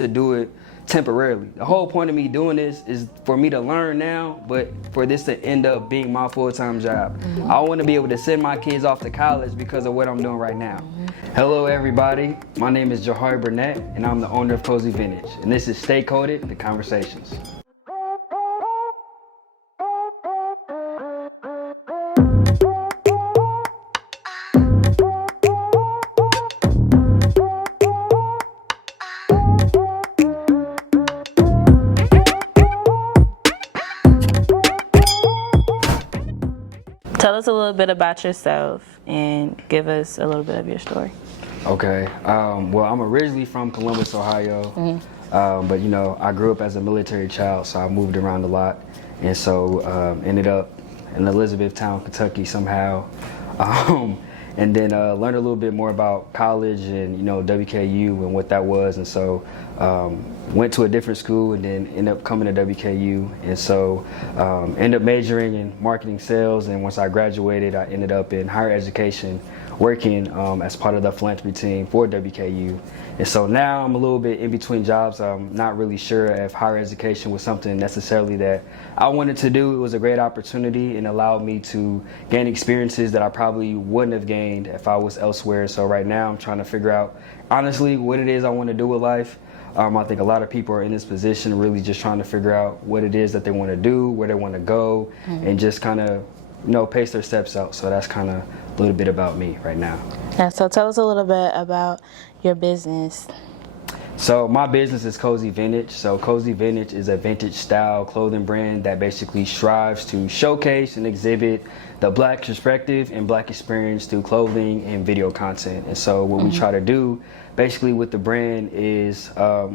to do it temporarily. The whole point of me doing this is for me to learn now, but for this to end up being my full-time job. I want to be able to send my kids off to college because of what I'm doing right now. Hello everybody, my name is Jahari Burnett and I'm the owner of Kozy Vintage, and this is Stay Coded, The Conversations. Tell us a little bit about yourself and give us a little bit of your story. Okay, well, I'm originally from Columbus, Ohio, but you know, I grew up as a military child, so I moved around a lot, and so ended up in Elizabethtown, Kentucky somehow, and then learned a little bit more about college and, you know, WKU and what that was, and so went to a different school and then ended up coming to WKU, and so ended up majoring in marketing sales, and once I graduated I ended up in higher education working as part of the philanthropy team for WKU. And so now I'm a little bit in between jobs. I'm not really sure if higher education was something necessarily that I wanted to do. It was a great opportunity and allowed me to gain experiences that I probably wouldn't have gained if I was elsewhere. So right now I'm trying to figure out honestly what it is I want to do with life. I think a lot of people are in this position really just trying to figure out what it is that they want to do, where they want to go, and just kind of, you know, pace their steps out. So that's kind of a little bit about me right now. Yeah, so tell us a little bit about your business. So my business is Kozy Vintage. So Kozy Vintage is a vintage style clothing brand that basically strives to showcase and exhibit the Black perspective and Black experience through clothing and video content. And so what we try to do basically with the brand is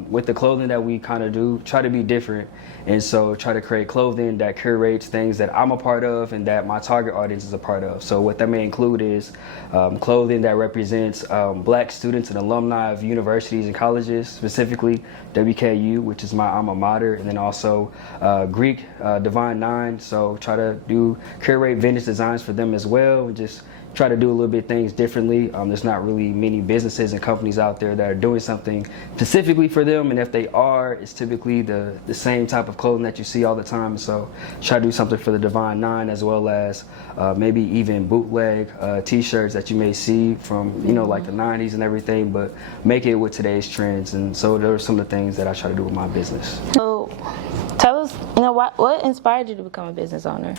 with the clothing that we kind of do, try to be different. And so try to create clothing that curates things that I'm a part of and that my target audience is a part of. So what that may include is clothing that represents Black students and alumni of universities and colleges, specifically WKU, which is my alma mater, and then also Greek Divine Nine. So try to curate vintage designs for them as well, and just try to do a little bit things differently. There's not really many businesses and companies out there that are doing something specifically for them, and if they are, it's typically the same type of clothing that you see all the time. So try to do something for the Divine Nine, as well as maybe even bootleg t-shirts that you may see from, you know, like the 90s and everything, but make it with today's trends. And so those are some of the things that I try to do with my business. So tell us, you know, what inspired you to become a business owner?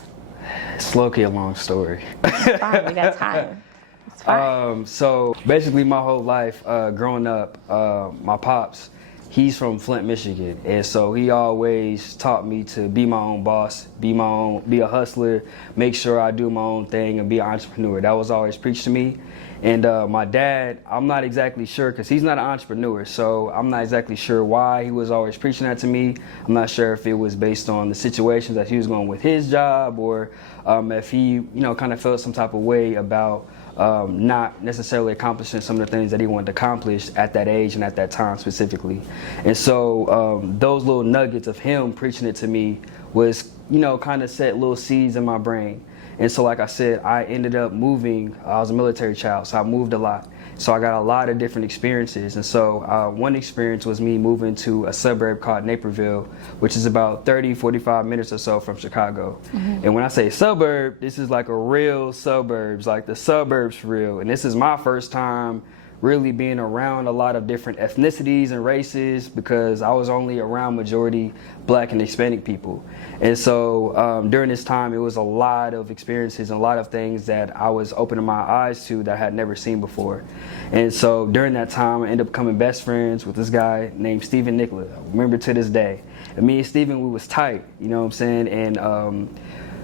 It's low-key a long story. It's fine, we got time. It's fine. So basically my whole life growing up, my pops, he's from Flint, Michigan, and so he always taught me to be my own boss, be a hustler, make sure I do my own thing and be an entrepreneur. That was always preached to me. And my dad, I'm not exactly sure, because he's not an entrepreneur, so I'm not exactly sure why he was always preaching that to me. I'm not sure if it was based on the situations that he was going with his job, or if he, you know, kind of felt some type of way about not necessarily accomplishing some of the things that he wanted to accomplish at that age and at that time specifically. And so those little nuggets of him preaching it to me was, you know, kind of set little seeds in my brain. And so like I said, I ended up moving. I was a military child, so I moved a lot. So I got a lot of different experiences. And so one experience was me moving to a suburb called Naperville, which is about 30, 45 minutes or so from Chicago. And when I say suburb, this is like a real suburbs, like the suburbs for real. And this is my first time really being around a lot of different ethnicities and races, because I was only around majority Black and Hispanic people. And so during this time, it was a lot of experiences and a lot of things that I was opening my eyes to that I had never seen before. And so during that time, I ended up becoming best friends with this guy named Stephen Nicola. I remember to this day. And me and Stephen, we was tight, you know what I'm saying? And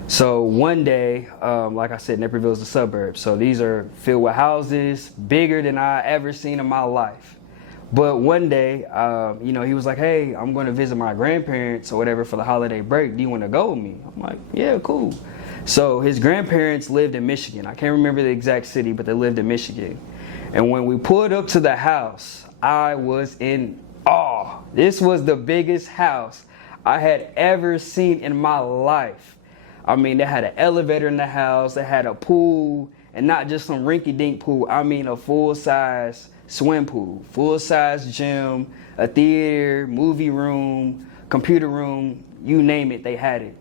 so one day, like I said, Naperville is a suburb. So these are filled with houses, bigger than I ever seen in my life. But one day, you know, he was like, hey, I'm going to visit my grandparents or whatever for the holiday break. Do you want to go with me? I'm like, yeah, cool. So his grandparents lived in Michigan. I can't remember the exact city, but they lived in Michigan. And when we pulled up to the house, I was in awe. This was the biggest house I had ever seen in my life. I mean, they had an elevator in the house, they had a pool, and not just some rinky-dink pool. I mean a full-size swim pool, full-size gym, a theater, movie room, computer room, you name it, they had it.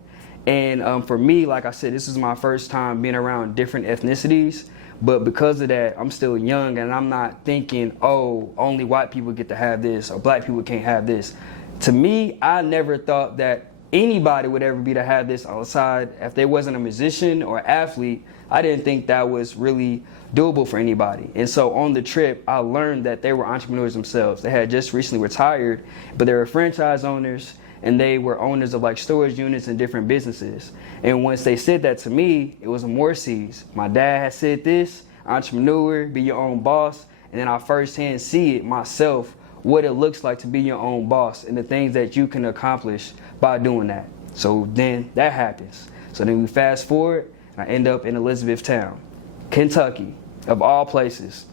And for me, like I said, this is my first time being around different ethnicities. But because of that, I'm still young and I'm not thinking, oh, only white people get to have this or black people can't have this. To me, I never thought that anybody would ever be to have this outside. If they wasn't a musician or athlete, I didn't think that was really doable for anybody. And so on the trip, I learned that they were entrepreneurs themselves. They had just recently retired, but they were franchise owners and they were owners of like storage units and different businesses. And once they said that to me, it was more C's. My dad had said this, entrepreneur, be your own boss. And then I firsthand see it myself, what it looks like to be your own boss and the things that you can accomplish by doing that. So then that happens. So then we fast forward, and I end up in Elizabethtown, Kentucky, of all places.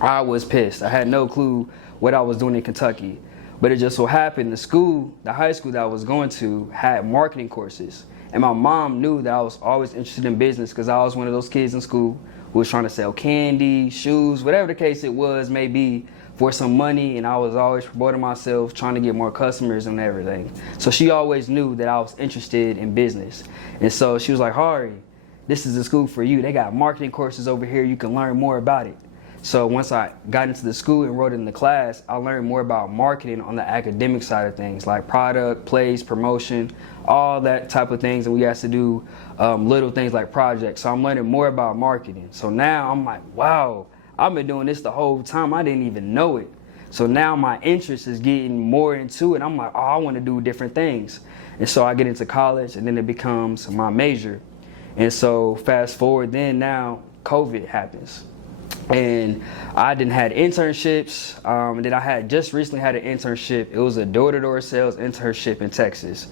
I was pissed. I had no clue what I was doing in Kentucky. But it just so happened the high school that I was going to had marketing courses. And my mom knew that I was always interested in business because I was one of those kids in school who was trying to sell candy, shoes, whatever the case it was, maybe for some money. And I was always promoting myself, trying to get more customers and everything. So she always knew that I was interested in business. And so she was like, Hari, this is the school for you. They got marketing courses over here. You can learn more about it. So once I got into the school and enrolled in the class, I learned more about marketing on the academic side of things, like product, place, promotion, all that type of things. And we had to do little things like projects. So I'm learning more about marketing. So now I'm like, wow, I've been doing this the whole time. I didn't even know it. So now my interest is getting more into it. I'm like, oh, I want to do different things. And so I get into college and then it becomes my major. And so fast forward then now COVID happens. And I didn't had internships, and then I had just recently had an internship. It was a door-to-door sales internship in Texas.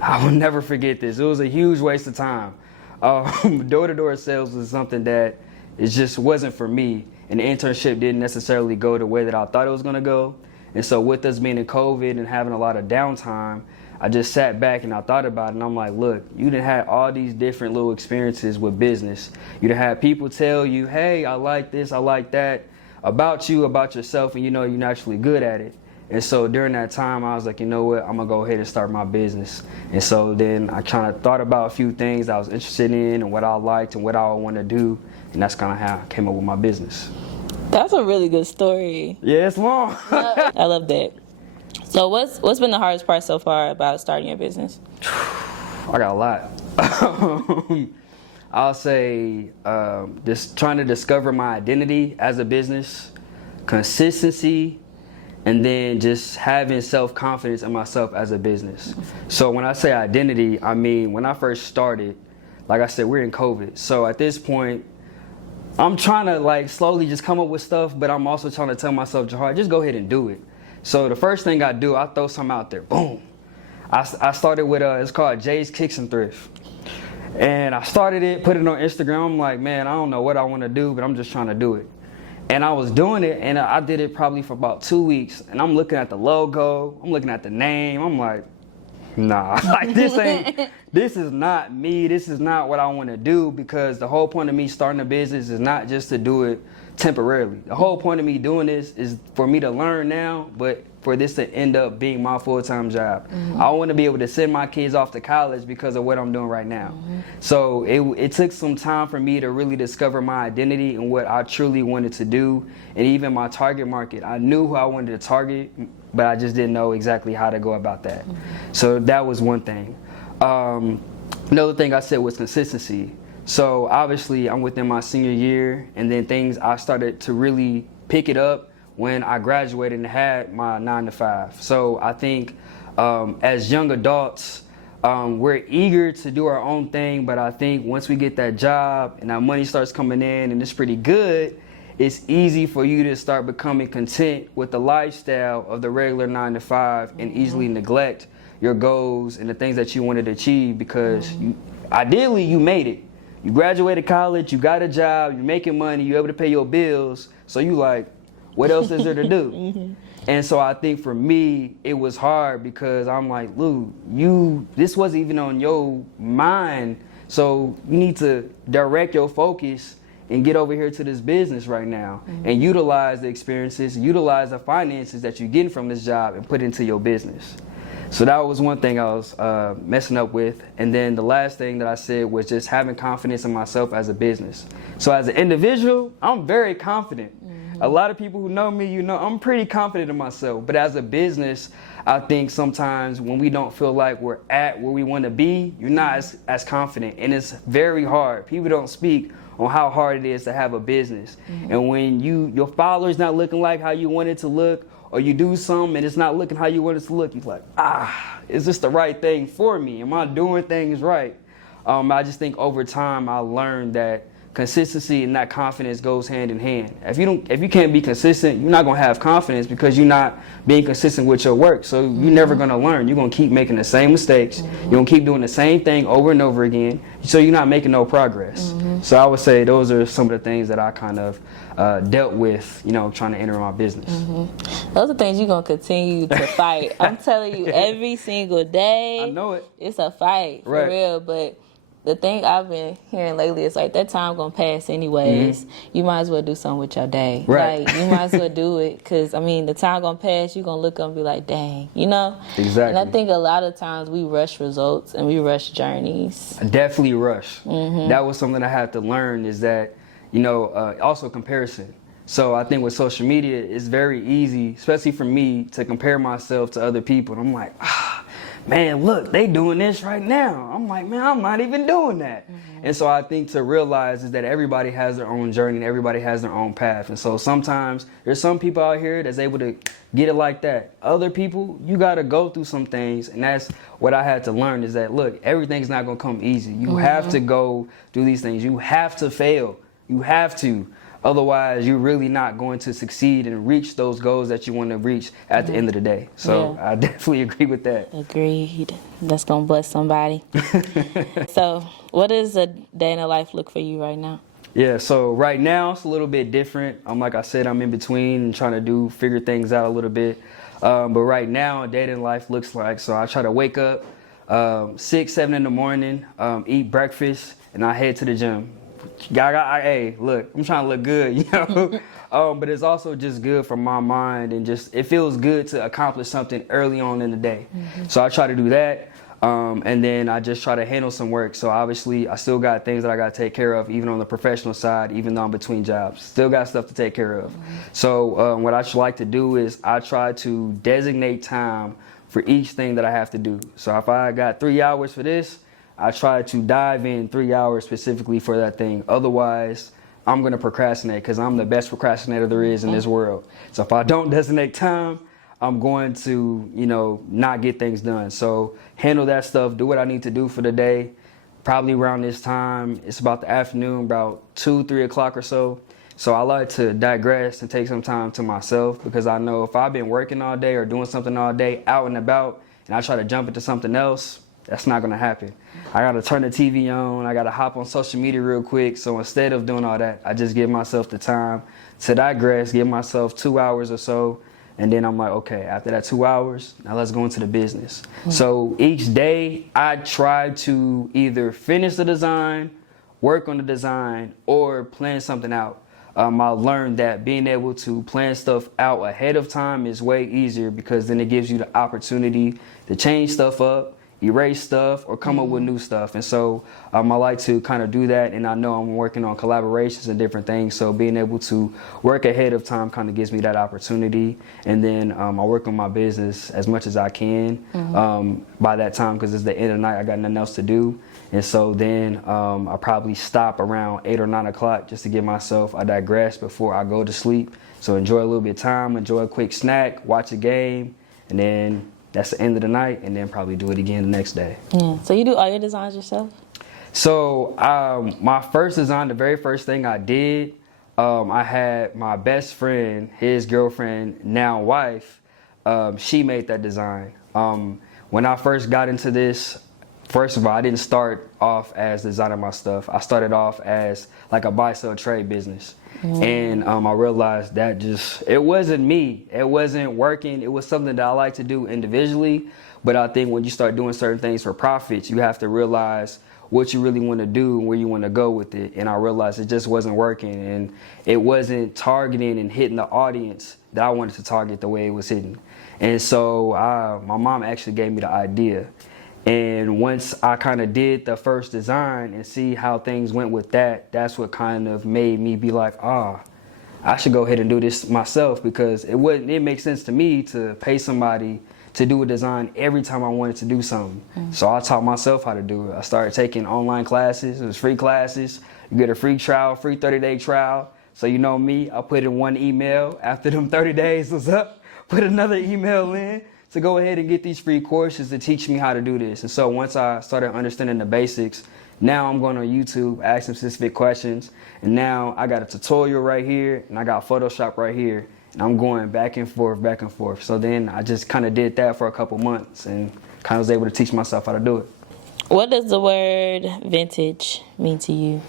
I will never forget this. It was a huge waste of time. Door-to-door sales was something that it just wasn't for me, and the internship didn't necessarily go the way that I thought it was going to go. And so with us being in COVID and having a lot of downtime, I just sat back and I thought about it, and I'm like, look, you done had all these different little experiences with business. You done had people tell you, hey, I like this, I like that, about you, about yourself, and you know you're naturally good at it. And so during that time, I was like, you know what, I'm gonna go ahead and start my business. And so then I kind of thought about a few things I was interested in and what I liked and what I would want to do, and that's kind of how I came up with my business. That's a really good story. Yeah, it's long. I love that. So what's been the hardest part so far about starting your business? I got a lot. I'll say just trying to discover my identity as a business, consistency, and then just having self-confidence in myself as a business. So when I say identity, I mean when I first started, like I said, we're in COVID. So at this point, I'm trying to like slowly just come up with stuff, but I'm also trying to tell myself, Jahari, just go ahead and do it. So the first thing I do, I throw something out there. Boom. I started with, it's called Jay's Kicks and Thrift. And I started it, put it on Instagram. I'm like, man, I don't know what I want to do, but I'm just trying to do it. And I was doing it, and I did it probably for about 2 weeks. And I'm looking at the logo. I'm looking at the name. I'm like, nah, like this is not me. This is not what I want to do, because the whole point of me starting a business is not just to do it temporarily. The whole point of me doing this is for me to learn now, but for this to end up being my full-time job. Mm-hmm. I want to be able to send my kids off to college because of what I'm doing right now. Mm-hmm. So it took some time for me to really discover my identity and what I truly wanted to do, and even my target market. I knew who I wanted to target, but I just didn't know exactly how to go about that. Mm-hmm. So that was one thing. Another thing I said was consistency. So obviously I'm within my senior year, and then I started to really pick it up when I graduated and had my 9-to-5. So I think as young adults, we're eager to do our own thing, but I think once we get that job and our money starts coming in and it's pretty good, it's easy for you to start becoming content with the lifestyle of the regular 9-to-5 and easily neglect your goals and the things that you wanted to achieve, because ideally you made it. You graduated college, you got a job, you're making money, you're able to pay your bills, so you like, what else is there to do? Mm-hmm. And so I think for me, it was hard because I'm like, Lou, this wasn't even on your mind, so you need to direct your focus and get over here to this business right now and utilize the experiences, utilize the finances that you're getting from this job and put into your business. So that was one thing I was messing up with. And then the last thing that I said was just having confidence in myself as a business. So as an individual, I'm very confident. A lot of people who know me, you know, I'm pretty confident in myself. But as a business, I think sometimes when we don't feel like we're at where we want to be, you're not as confident. And it's very hard. People don't speak on how hard it is to have a business. And when your followers not looking like how you want it to look, or you do something and it's not looking how you want it to look, you're like, is this the right thing for me? Am I doing things right? I just think over time I learned that consistency and that confidence goes hand in hand. If you can't be consistent, you're not gonna have confidence because you're not being consistent with your work. So you're never gonna learn. You're gonna keep making the same mistakes. You're gonna keep doing the same thing over and over again. So you're not making no progress. So I would say those are some of the things that I kind of dealt with, you know, trying to enter my business. Those are things you're going to continue to fight. I'm telling you, every single day. I know it. It's a fight, for real. But the thing I've been hearing lately is like that time going to pass anyways. You might as well do something with your day. Right. Like, you might as well do it because, I mean, the time going to pass, you're going to look up and be like, dang, you know? Exactly. And I think a lot of times we rush results and we rush journeys. I definitely rush. That was something I had to learn is that, you know, also comparison. So I think with social media, it's very easy, especially for me, to compare myself to other people. And I'm like, man, look, they doing this right now. I'm like, man, I'm not even doing that. And so I think to realize is that everybody has their own journey and everybody has their own path. And so sometimes there's some people out here that's able to get it like that. Other people, you got to go through some things. And that's what I had to learn is that, look, everything's not going to come easy. You have to go do these things. You have to fail. You have to. Otherwise, you're really not going to succeed and reach those goals that you want to reach at the end of the day. So I definitely agree with that. Agreed. That's going to bless somebody. So what does a day in the life look for you right now? Yeah, so right now it's a little bit different. Like I said, I'm in between and trying to figure things out a little bit. But right now, a day in life looks like, so I try to wake up 6, 7 in the morning, eat breakfast, and I head to the gym. Hey, look, I'm trying to look good, you know. But it's also just good for my mind and just it feels good to accomplish something early on in the day. So I try to do that. And then I just try to handle some work. So obviously I still got things that I got to take care of, even on the professional side, even though I'm between jobs. Still got stuff to take care of. So what I like to do is I try to designate time for each thing that I have to do. So if I got 3 hours for this, I try to dive in 3 hours specifically for that thing. Otherwise, I'm going to procrastinate because I'm the best procrastinator there is in this world. So if I don't designate time, I'm going to, you know, not get things done. So handle that stuff, do what I need to do for the day. Probably around this time, it's about the afternoon, about 2, 3 o'clock or so. So I like to digress and take some time to myself because I know if I've been working all day or doing something all day out and about and I try to jump into something else, that's not going to happen. I got to turn the TV on. I got to hop on social media real quick. So instead of doing all that, I just give myself the time to digress, give myself 2 hours or so. And then I'm like, okay, after that 2 hours, now let's go into the business. So each day I try to either finish the design, work on the design, or plan something out. I learned that being able to plan stuff out ahead of time is way easier because then it gives you the opportunity to change stuff up, erase stuff, or come up with new stuff. And so I like to kind of do that, and I know I'm working on collaborations and different things, so being able to work ahead of time kind of gives me that opportunity. And then I work on my business as much as I can by that time because it's the end of the night, I got nothing else to do. And so then I probably stop around 8 or 9 o'clock just to give myself a digress before I go to sleep. So enjoy a little bit of time, enjoy a quick snack, watch a game, and then that's the end of the night, and then probably do it again the next day. Yeah. So you do all your designs yourself? So my first design, the very first thing I did, I had my best friend, his girlfriend, now wife, she made that design. When I first got into this, first of all, I didn't start off as designing my stuff. I started off as like a buy-sell trade business. And I realized that it wasn't me. It wasn't working. It was something that I like to do individually. But I think when you start doing certain things for profits, you have to realize what you really want to do and where you want to go with it. And I realized it just wasn't working, and it wasn't targeting and hitting the audience that I wanted to target the way it was hitting. And so my mom actually gave me the idea. And once I kind of did the first design and see how things went with that, that's what kind of made me be like, I should go ahead and do this myself, because it makes sense to me to pay somebody to do a design every time I wanted to do something. So I taught myself how to do it. I started taking online classes. It was free classes. You get a free trial, free 30-day trial. So you know me, I put in one email. After them 30 days was up, put another email in to go ahead and get these free courses to teach me how to do this. And so once I started understanding the basics, now I'm going on YouTube, asking specific questions. And now I got a tutorial right here, and I got Photoshop right here. And I'm going back and forth, back and forth. So then I just kind of did that for a couple months and kind of was able to teach myself how to do it. What does the word vintage mean to you?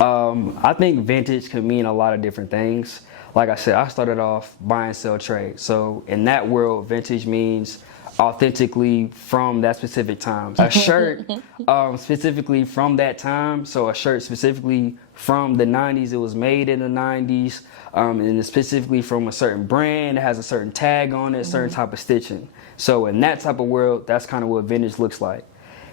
I think vintage can mean a lot of different things. Like I said, I started off buy and sell trade. So in that world, vintage means authentically from that specific time. A shirt specifically from that time. So a shirt specifically from the 90s, it was made in the 90s, and it's specifically from a certain brand. It has a certain tag on it, a certain type of stitching. So in that type of world, that's kind of what vintage looks like.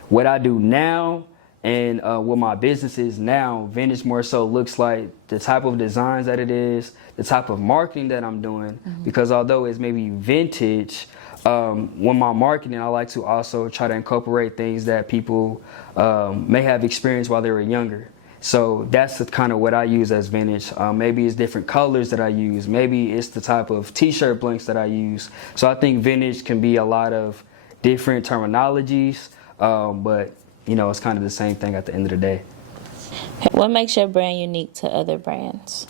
What I do now and what my business is now, vintage more so looks like the type of designs that it is, the type of marketing that I'm doing, because although it's maybe vintage, when my marketing, I like to also try to incorporate things that people may have experienced while they were younger. So that's kind of what I use as vintage. Maybe it's different colors that I use. Maybe it's the type of t-shirt blanks that I use. So I think vintage can be a lot of different terminologies, but you know, it's kind of the same thing at the end of the day. What makes your brand unique to other brands?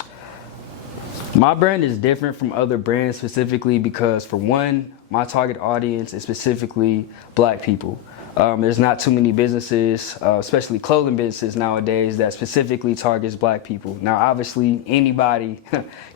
My brand is different from other brands specifically because, for one, my target audience is specifically Black people. There's not too many businesses, especially clothing businesses nowadays, that specifically targets Black people. Now, obviously, anybody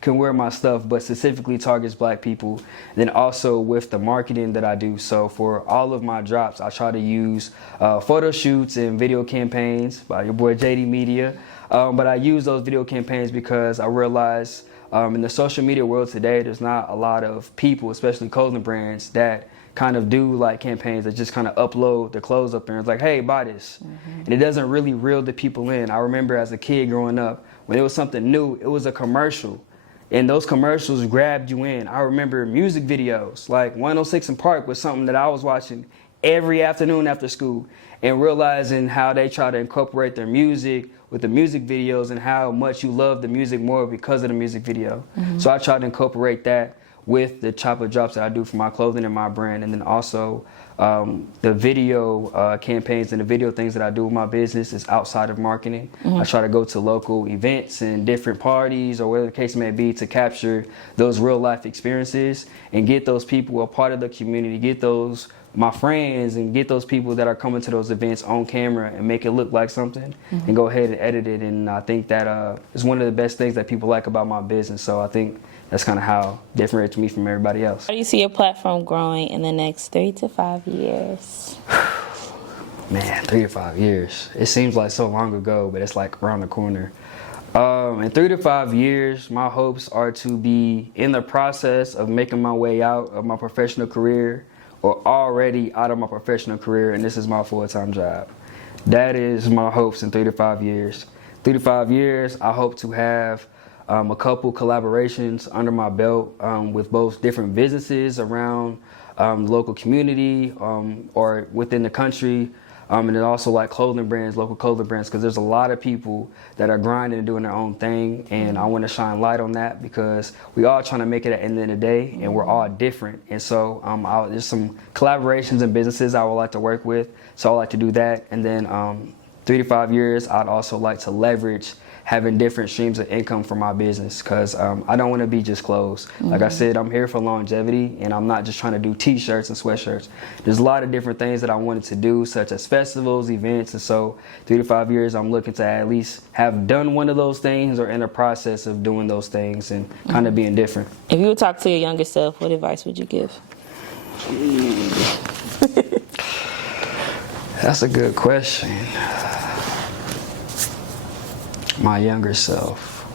can wear my stuff, but specifically targets Black people. Then also with the marketing that I do. So for all of my drops, I try to use photo shoots and video campaigns by your boy JD Media. But I use those video campaigns because I realize in the social media world today, there's not a lot of people, especially clothing brands, that kind of do like campaigns that just kind of upload their clothes up there and it's like, hey, buy this. And it doesn't really reel the people in. I remember as a kid growing up, when it was something new, it was a commercial. And those commercials grabbed you in. I remember music videos, like 106 in Park was something that I was watching every afternoon after school, and realizing how they try to incorporate their music with the music videos and how much you love the music more because of the music video. So I try to incorporate that with the type of drops that I do for my clothing and my brand, and then also the video campaigns and the video things that I do with my business is outside of marketing. I try to go to local events and different parties or whatever the case may be to capture those real life experiences and get those people a part of the community, get those my friends and get those people that are coming to those events on camera and make it look like something and go ahead and edit it. And I think that is one of the best things that people like about my business. So I think that's kind of how it differentiates me from everybody else. How do you see your platform growing in the next 3 to 5 years? Man, 3 to 5 years. It seems like so long ago, but it's like around the corner. In 3 to 5 years, my hopes are to be in the process of making my way out of my professional career, or already out of my professional career, and this is my full-time job. That is my hopes in 3 to 5 years. 3 to 5 years, I hope to have a couple collaborations under my belt with both different businesses around the local community or within the country, and then also like clothing brands, local clothing brands, because there's a lot of people that are grinding and doing their own thing, and I want to shine light on that because we all trying to make it at the end of the day, and we're all different. And so there's some collaborations and businesses I would like to work with, so I like to do that. And then 3 to 5 years, I'd also like to leverage having different streams of income for my business, because I don't want to be just clothes. Like I said, I'm here for longevity, and I'm not just trying to do t-shirts and sweatshirts. There's a lot of different things that I wanted to do, such as festivals, events, and so 3 to 5 years I'm looking to at least have done one of those things or in the process of doing those things and kind of being different. If you would talk to your younger self, what advice would you give? That's a good question. My younger self.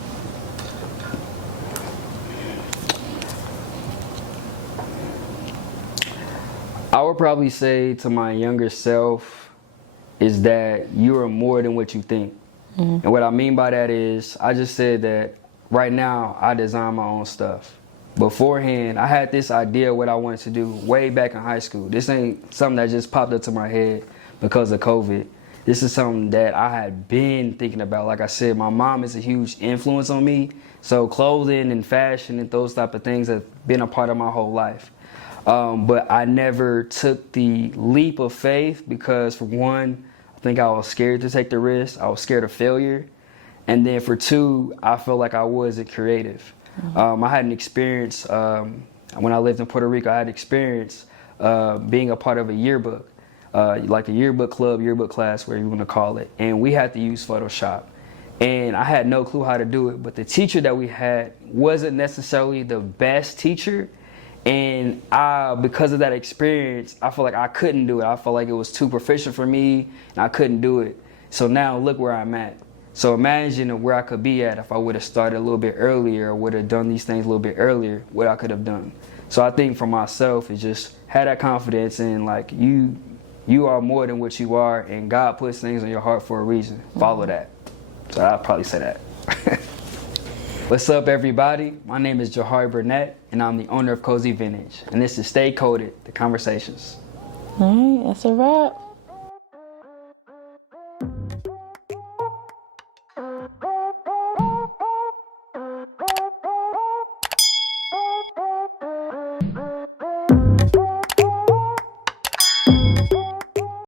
I would probably say to my younger self is that you are more than what you think. And what I mean by that is, I just said that right now I design my own stuff. Beforehand, I had this idea of what I wanted to do way back in high school. This ain't something that just popped up to my head because of COVID. This is something that I had been thinking about. Like I said, my mom is a huge influence on me. So clothing and fashion and those type of things have been a part of my whole life. But I never took the leap of faith because, for one, I think I was scared to take the risk. I was scared of failure. And then for two, I felt like I wasn't creative. I had an experience, when I lived in Puerto Rico, I had experience being a part of a yearbook. Like a yearbook club, yearbook class, whatever you want to call it. And we had to use Photoshop. And I had no clue how to do it. But the teacher that we had wasn't necessarily the best teacher. And because of that experience, I felt like I couldn't do it. I felt like it was too proficient for me, and I couldn't do it. So now look where I'm at. So imagine where I could be at if I would have started a little bit earlier, or would have done these things a little bit earlier, what I could have done. So I think for myself, is just have that confidence in, like, you are more than what you are, and God puts things in your heart for a reason. Follow that. So I'll probably say that. What's up, everybody? My name is Jahari Burnett, and I'm the owner of Kozy Vintage. And this is Stay Coded, the Conversations. All right, that's a wrap.